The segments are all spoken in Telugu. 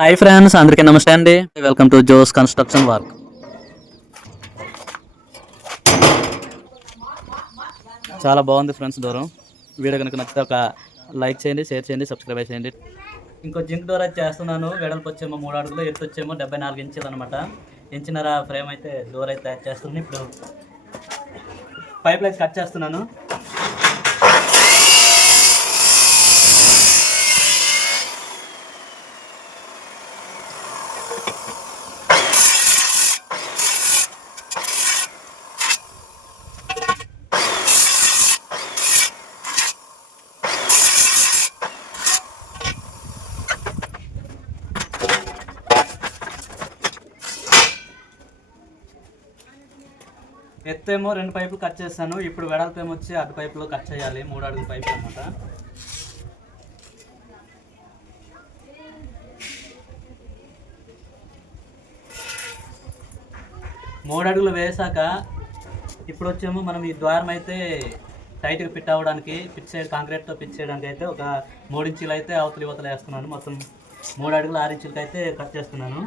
హాయ్ ఫ్రెండ్స్, అందరికీ నమస్తే అండి. Welcome to Joe's construction work. చాలా బాగుంది ఫ్రెండ్స్ డోరు. వీడియో కనుక నచ్చితే ఒక లైక్ చేయండి, షేర్ చేయండి, సబ్స్క్రైబ్ చేయండి. ఇంకో జింక్ డోర్ అయితే చేస్తున్నాను. వెడల్పు వచ్చేమో 3 అడుగులు, ఎత్తు వచ్చేమో 74 ఇంచులు అనమాట. ఇంచున్నర ఫ్రేమ్ అయితే డోర్ అయితే తయారు చేస్తున్నాను. ఇప్పుడు పైప్ లైన్స్ కట్ చేస్తున్నాను. ఎత్తేమో 2 పైపులు కట్ చేస్తాను. ఇప్పుడు వెడల్పేమో వచ్చి అటు పైపులో కట్ చేయాలి. 3 అడుగుల పైపు అనమాట. మూడు అడుగులు వేసాక ఇప్పుడు వచ్చేమో మనం ఈ ద్వారం అయితే టైట్గా ఫిట్ అవ్వడానికి, ఫిట్ సైడ్ కాంక్రీట్తో ఫిట్ చేయడానికి అయితే ఒక 3 ఇంచులు అయితే అవతలి యువతలు వేస్తున్నాను. మొత్తం 3 అడుగులు 6 ఇంచులకి అయితే కట్ చేస్తున్నాను.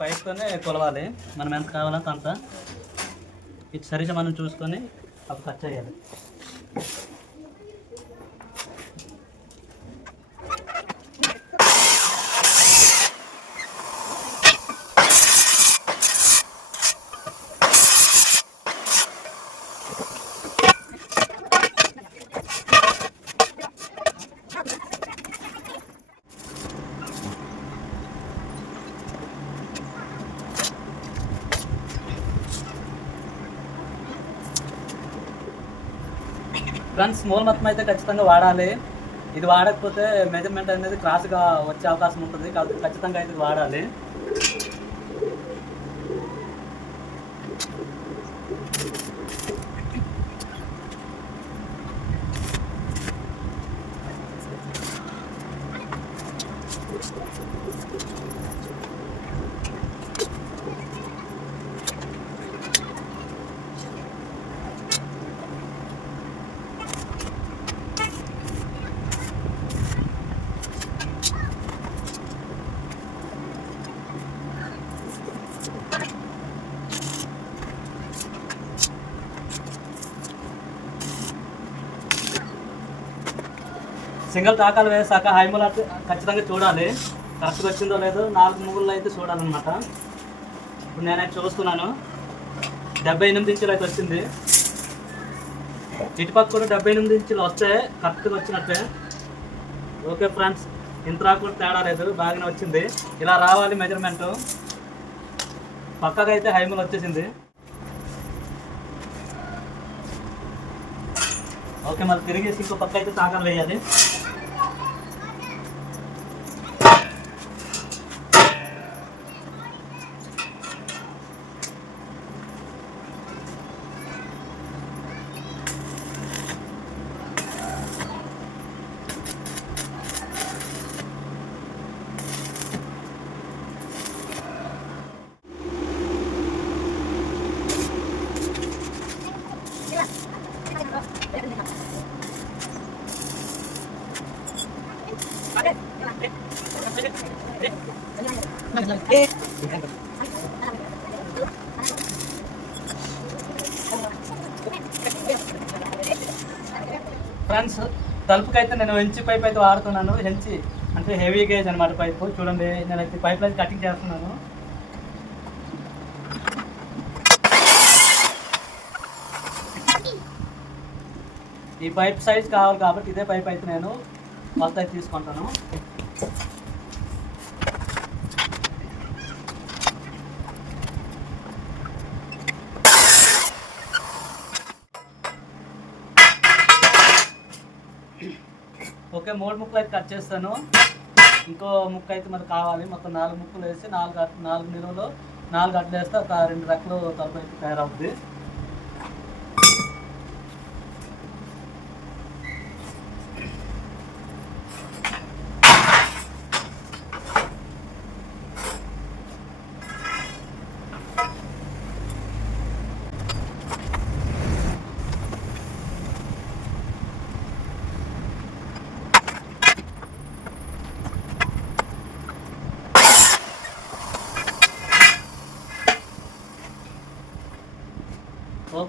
పైప్తోనే కొలవాలి, మనం ఎంత కావాలంటే అంత. ఇది సరిగ్గా మనం చూసుకొని అప్పుడు కట్ చేయాలి. ఫ్రెండ్స్, మూల మొత్తం అయితే ఖచ్చితంగా వాడాలి. ఇది వాడకపోతే మెజర్మెంట్ అనేది క్రాస్గా వచ్చే అవకాశం ఉంటుంది. కాబట్టి ఖచ్చితంగా అయితే వాడాలి. సింగిల్ టాకాలు వేసాక హైమూల ఖచ్చితంగా చూడాలి, కరెక్ట్గా వచ్చిందో లేదో. 4 మూలలు అయితే చూడాలన్నమాట. ఇప్పుడు నేనైతే చూస్తున్నాను, 78 ఇంచులు అయితే వచ్చింది. ఇటుపక్క కూడా 78 ఇంచులు వస్తే కరెక్ట్గా వచ్చినట్టే. ఓకే ఫ్రెండ్స్, ఇంత కూడా తేడా లేదు, బాగానే వచ్చింది. ఇలా రావాలి మెజర్మెంటు. పక్కగా అయితే హైమూల వచ్చేసింది. ఓకే, మళ్ళీ తిరిగేసి ఇంకో పక్క అయితే టాకాలు వేయాలి. ఫ్రెండ్స్, తలుపుకైతే నేను హెంచి పైప్ అయితే వాడుతున్నాను. హెంచి అంటే హెవీ గేజ్ అనమాట పైపు. చూడండి, నేనైతే పైప్ లైన్ కటింగ్ చేస్తున్నాను. ఈ పైప్ సైజ్ కావాలి కాబట్టి ఇదే పైప్ అయితే నేను కొలత అయితే తీసుకుంటాను. ఓకే, 3 ముక్కలు అయితే కట్ చేస్తాను. ఇంకో ముక్క అయితే మనకు కావాలి. మొత్తం 4 ముక్కలు వేసి 4 నిలువలు 4 అడ్లు వేస్తే ఒక 2 రెక్కలు తలుపు అయితే తయారవుతుంది.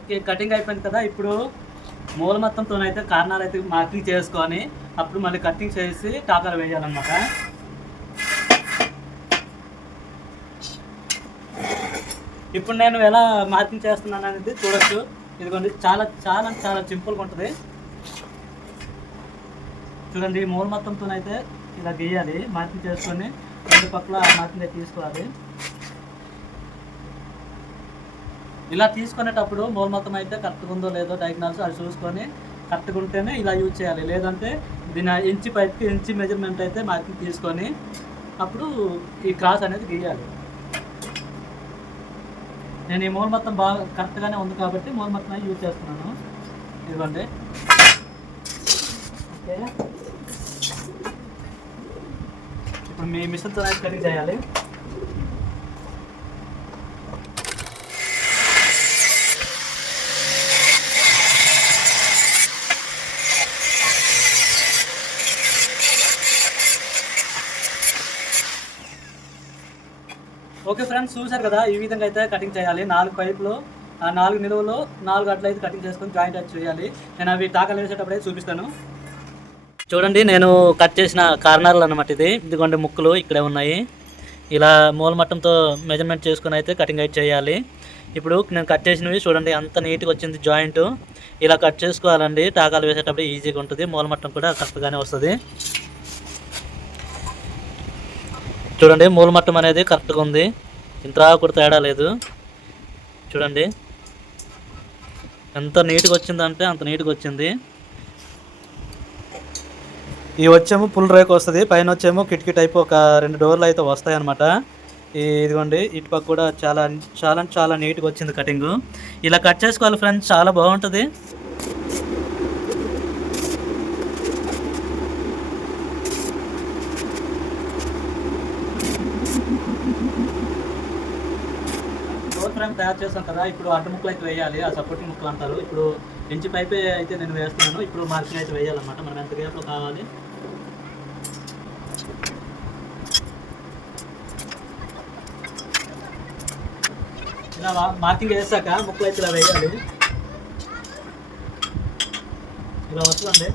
ఓకే, కటింగ్ అయిపోయింది కదా. ఇప్పుడు మూల మొత్తంతో అయితే కారణాలు అయితే మార్కింగ్ చేసుకొని అప్పుడు మళ్ళీ కటింగ్ చేసి టాకాలు వేయాలన్నమాట. ఇప్పుడు నేను ఎలా మార్కింగ్ చేస్తున్నాను అనేది చూడొచ్చు. ఇదిగోండి, చాలా చాలా చాలా సింపుల్గా ఉంటుంది. చూడండి, మూల మొత్తంతో అయితే ఇలా గీయాలి. మార్కింగ్ చేసుకొని రెండు పక్కల మార్కింగ్ అయితే తీసుకోవాలి. ఇలా తీసుకునేటప్పుడు మూల మొత్తం అయితే కరెక్ట్గా ఉందో లేదో డయాగ్నల్స్ అది చూసుకొని కరెక్ట్గా ఉంటేనే ఇలా యూజ్ చేయాలి. లేదంటే దీని ఇంచి పైకి ఇంచి మెజర్మెంట్ అయితే మార్కింగ్ తీసుకొని అప్పుడు ఈ క్రాస్ అనేది గీయాలి. నేను ఈ మూల మొత్తం బాగా కరెక్ట్గానే ఉంది కాబట్టి మూల మొత్తం యూజ్ చేస్తున్నాను. ఇదిగోండి. ఓకే, ఇప్పుడు మీ మిషన్తో కటింగ్ చేయాలి. ఓకే ఫ్రెండ్స్, చూసారు కదా, ఈ విధంగా అయితే కటింగ్ చేయాలి. 4 పైపులు, ఆ 4 నిలువలు 4 అట్లా అయితే కటింగ్ చేసుకొని జాయింట్ అయితే చేయాలి. నేను అవి టాకాలు వేసేటప్పుడు అయితే చూపిస్తాను. చూడండి, నేను కట్ చేసిన కార్నర్లు అనమాట. ఇదిగోండి, ముక్కలు ఇక్కడే ఉన్నాయి. ఇలా మూల మట్టంతో మెజర్మెంట్ చేసుకొని అయితే కటింగ్ అయితే చేయాలి. ఇప్పుడు నేను కట్ చేసినవి చూడండి, అంత నీట్గా వచ్చింది జాయింట్. ఇలా కట్ చేసుకోవాలండి. టాకాలు వేసేటప్పుడు ఈజీగా ఉంటుంది. మూల మట్టం కూడా కరెక్ట్గానే వస్తుంది. చూడండి, మూల మట్టం అనేది కరెక్ట్గా ఉంది. ఇంత కూడా తేడా లేదు. చూడండి ఎంత నీట్గా వచ్చిందంటే అంత నీట్గా వచ్చింది. ఈ వచ్చేమో ఫుల్ రేక్ వస్తుంది. పైన వచ్చేమో కిటికీ టైప్ ఒక 2 డోర్లు అయితే వస్తాయి అనమాట. ఇదిగోండి, ఇటుపక్క కూడా చాలా చాలా చాలా నీట్గా వచ్చింది కటింగ్. ఇలా కట్ చేసుకోవాలి ఫ్రెండ్స్, చాలా బాగుంటుంది. డోర్ ఫ్రేమ్ తయారు చేస్తాం కదా, ఇప్పుడు అడ్డు ముక్కలు అయితే వేయాలి. ఆ సపోర్టింగ్ ముక్కలు అంటారు. ఇప్పుడు ఇంచి పైపే అయితే నేను వేస్తున్నాను. ఇప్పుడు మార్కింగ్ అయితే వేయాలన్నమాట. మనం ఎంత గ్యాప్లో కావాలి. ఇలా మార్కింగ్ వేసాక ముక్కలు అయితే ఇలా వేయాలి. ఇలా వస్తుందండి.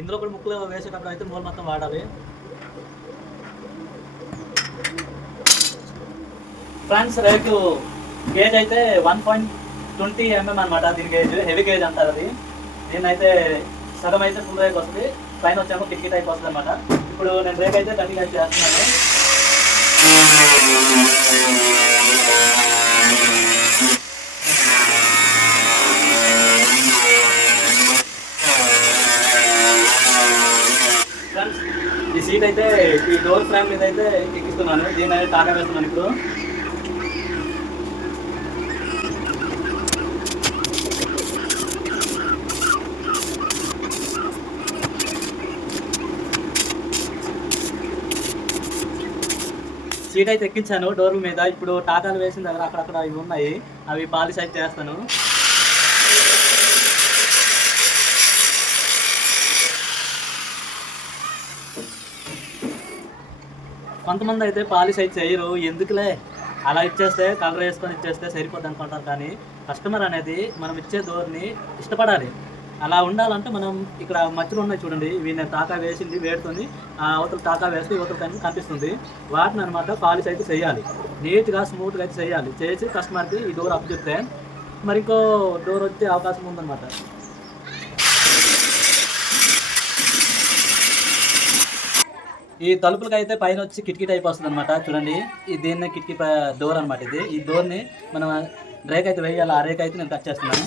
ఇందులో కూడా ముక్కలు వేసేటప్పుడు అయితే మూల మొత్తం వాడాలి. ఫ్రెండ్స్, రేకు గేజ్ అయితే 1.20 mm అనమాట. దీని గేజ్ హెవీ గేజ్ అంటారు. అది దీన్నైతే సగం అయితే ఫుల్ రేక్ వస్తుంది, పైన వచ్చేమో కిటికీ టైప్ వస్తుంది అనమాట. ఇప్పుడు నేను రేక్ అయితే కటింగ్ అయితే చేస్తున్నాను. ఈ సీట్ అయితే ఈ డోర్ ఫ్రేమ్ మీద అయితే ఎక్కిస్తున్నాను. దీన్ని అయితే టాకా వేస్తున్నాను. ఇప్పుడు సీట్ అయితే ఎక్కించాను డోర్ల మీద. ఇప్పుడు టాకాలు వేసిన దగ్గర అక్కడక్కడ ఇవి ఉన్నాయి, అవి పాలిష్ అయితే చేస్తాను. కొంతమంది అయితే పాలిష్ అయితే చేయరు. ఎందుకులే, అలా ఇచ్చేస్తే కలర్ వేసుకొని ఇచ్చేస్తే సరిపోద్ది అనుకుంటారు. కానీ కస్టమర్ అనేది మనం ఇచ్చే డోర్ని ఇష్టపడాలి. అలా ఉండాలంటే మనం ఇక్కడ మధ్యలో ఉన్నాయి చూడండి, ఇవి నేను టాకా వేసింది వేడుతుంది. అవతల టాకా వేస్తే ఇవతల కానీ కనిపిస్తుంది. వాటిని అనమాట పాలిష్ అయితే చేయాలి. నీట్గా స్మూత్గా అయితే చేయాలి. చేసి కస్టమర్కి ఈ డోర్ అప్పు చెప్తే మరి ఇంకో డోర్ వచ్చే అవకాశం ఉందన్నమాట. ఈ తలుపులకి అయితే పైన వచ్చి కిటికీ టైప్ వస్తుంది అనమాట. చూడండి, దీన్ని కిటికీ డోర్ అనమాట. ఈ డోర్ని మనం రేక్ అయితే వేయాలి. ఆ రేక్ అయితే నేను కట్ చేస్తున్నాను.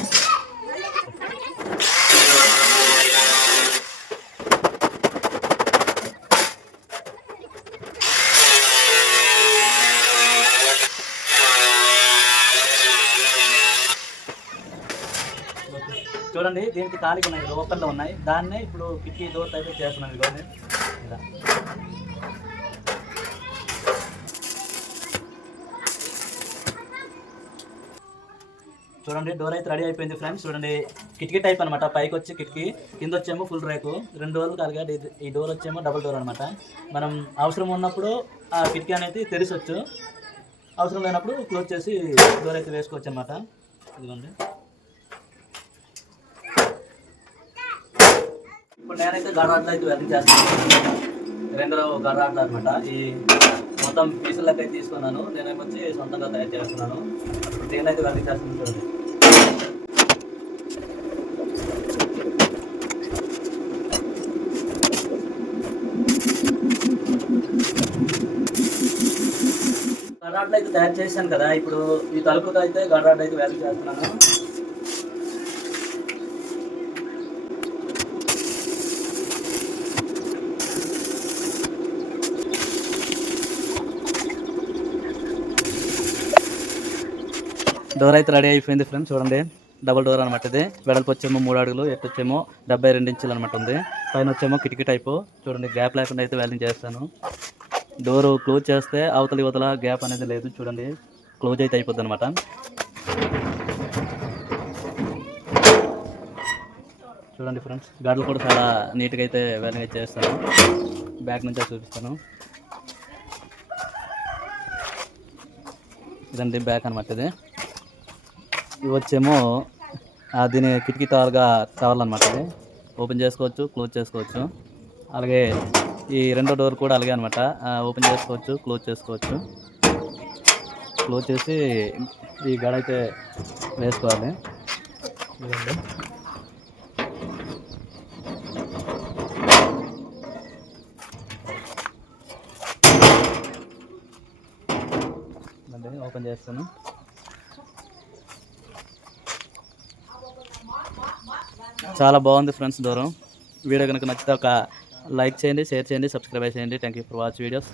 చూడండి, దీనికి ఖాళీగా ఉన్నాయి, ఓపెన్లో ఉన్నాయి. దాన్నే ఇప్పుడు కిటికీ డోర్ అయితే చేస్తున్నాను. ఇదిగోండి, ఇలా చూడండి డోర్ అయితే రెడీ అయిపోయింది ఫ్రెండ్స్. చూడండి కిటికీ టైప్ అనమాట, పైకి వచ్చి కిటికీ, కింద వచ్చేమో ఫుల్ రేకు, 2 డోర్లు కలిగాడు. ఈ డోర్ వచ్చేమో డబుల్ డోర్ అనమాట. మనం అవసరం ఉన్నప్పుడు ఆ కిటికీ అనేది తెరిచొచ్చు, అవసరం లేనప్పుడు క్లోజ్ చేసి డోర్ అయితే వేసుకోవచ్చు అనమాట. ఇదిగోండి. ఇప్పుడు నేనైతే గడాట్లు అయితే వెల్డింగ్ చేస్తాను. 2 గడాట్లు అనమాట. ఈ మొత్తం పీసులకి అయితే తీసుకున్నాను, నేనేమొచ్చి సొంతంగా తయారు చేస్తున్నాను. ఇప్పుడు నేనైతే వెల్డింగ్ చేస్తున్నాను. చూడండి గడాట్లు అయితే తయారు చేశాను కదా, ఇప్పుడు ఈ తలుపుతో అయితే గడాట్లు అయితే వెల్డింగ్ చేస్తున్నాను. డోర్ అయితే రెడీ అయిపోయింది ఫ్రెండ్స్. చూడండి డబుల్ డోర్ అనమాట. ఇది వెడల్పు వచ్చేమో 3 అడుగులు, ఎత్తు వచ్చేమో 72 ఇంచులు అనమాట ఉంది. పైన వచ్చేమో కిటికీ టైపు. చూడండి గ్యాప్ లేకుండా అయితే వెల్డింగ్ చేస్తాను. డోర్ క్లోజ్ చేస్తే అవతలి యువతల గ్యాప్ అనేది లేదు. చూడండి క్లోజ్ అయితే అయిపోద్ది అనమాట. చూడండి ఫ్రెండ్స్, గడ్డలు కూడా చాలా నీట్గా అయితే వెల్డింగ్ అయితే చేస్తాను. బ్యాక్ నుంచి చూపిస్తాను. ఇదండి బ్యాక్ అనమాట. ఇది ఇవి వచ్చేమో దీని కిటికీ తాలుగా కావాలన్నమాట. ఇది ఓపెన్ చేసుకోవచ్చు, క్లోజ్ చేసుకోవచ్చు. అలాగే ఈ 2వ డోర్ కూడా అలాగే అనమాట, ఓపెన్ చేసుకోవచ్చు, క్లోజ్ చేసుకోవచ్చు. క్లోజ్ చేసి ఈ గడ అయితే వేసుకోవాలి. ఇదండి ఓపెన్ చేస్తాను. చాలా బాగుంది ఫ్రెండ్స్ డోరు. వీడియో కనుక నచ్చితే ఒక లైక్ చేయండి, షేర్ చేయండి, సబ్స్క్రైబ్ చేయండి. Thank you for watch videos.